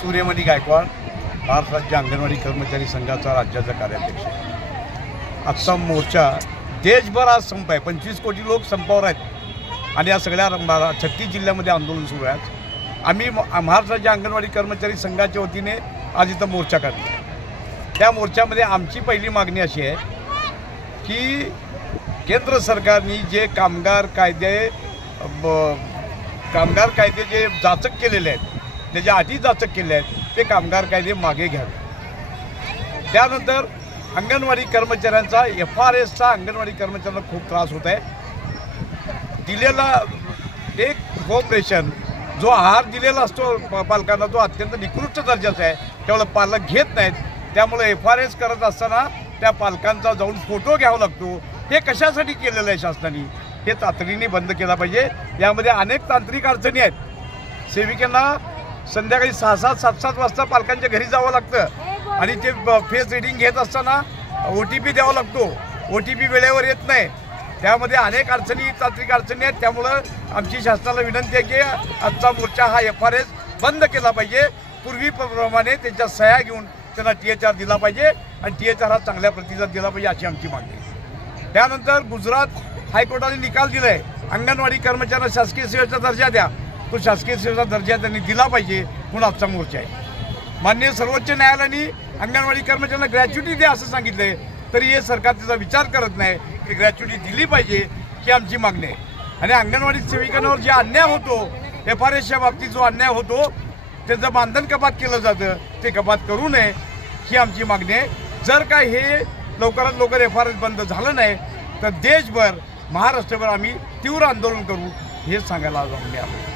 सूर्यमणी गायकवाड, महाराष्ट्र राज्य अंगणवाडी कर्मचारी संघाचा राज्याचा कार्याध्यक्ष। आजचा मोर्चा देशभर आज संप आहे, 25 कोटी लोक संपावर आहेत आणि या सगळ्या 36 जिल्ह्यामध्ये आंदोलन सुरू आहे। आम्ही महाराष्ट्र राज्य अंगणवाडी कर्मचारी संघाच्या वतीने आज इथं मोर्चा काढला। त्या मोर्चामध्ये आमची पहिली मागणी अशी आहे की केंद्र सरकारने जे कामगार कायदे जे जाचक केलेले आहेत, त्याच्या अटी जाचक केले आहेत, ते कामगार कायदे मागे घ्यावे। त्यानंतर अंगणवाडी कर्मचाऱ्यांचा FRSचा अंगणवाडी कर्मचाऱ्यांना खूप त्रास होत आहे। दिलेला एक होम रेशन जो आहार दिलेला असतो पालकांना तो अत्यंत निकृष्ट दर्जाचा आहे, त्यामुळे पालक घेत नाहीत। त्यामुळे FRS करत असताना त्या पालकांचा जाऊन फोटो घ्यावा लागतो। हे कशासाठी केलेलं आहे शासनाने, हे तातडीने बंद केला पाहिजे। यामध्ये अनेक तांत्रिक अडचणी आहेत। सेविकांना संध्याकाळी 6-7, 7-7 वाजता पालकांच्या घरी जावं लागतं आणि ते फेस रीडिंग घेत असताना OTP द्यावा लागतो, OTP वेळेवर येत नाही। त्यामध्ये अनेक अडचणी, तांत्रिक अडचणी आहेत। त्यामुळं आमची शासनाला विनंती आहे की आजचा मोर्चा हा FRS बंद केला पाहिजे। पूर्वीप्रमाणे त्यांच्या सह्या घेऊन त्यांना THR दिला पाहिजे आणि THR हा चांगल्या प्रतिसाद दिला पाहिजे, अशी आमची मागणी आहे। त्यानंतर गुजरात हायकोर्टाने निकाल दिला आहे, अंगणवाडी कर्मचाऱ्यांना शासकीय सेवेचा दर्जा द्या। तो शासकीय सेवेचा दर्जा त्यांनी दिला पाहिजे म्हणून आजचा मोर्चा आहे। माननीय सर्वोच्च न्यायालयाने अंगणवाडी कर्मचाऱ्यांना ग्रॅच्युटी द्या असं सांगितलं आहे, तरी हे सरकार त्याचा विचार करत नाही की ग्रॅच्युटी दिली पाहिजे, ही आमची मागणी आहे। आणि अंगणवाडी सेविकांवर जे अन्याय होतो, FRSच्या बाबतीत जो अन्याय होतो, त्याचं मानधन कपात केलं जातं, ते कपात करू नये, ही आमची मागणी आहे। जर काय हे लवकरात लवकर FRS बंद झालं नाही तर देशभर, महाराष्ट्रभर आम्ही तीव्र आंदोलन करू, हेच सांगायला आम्ही आलो।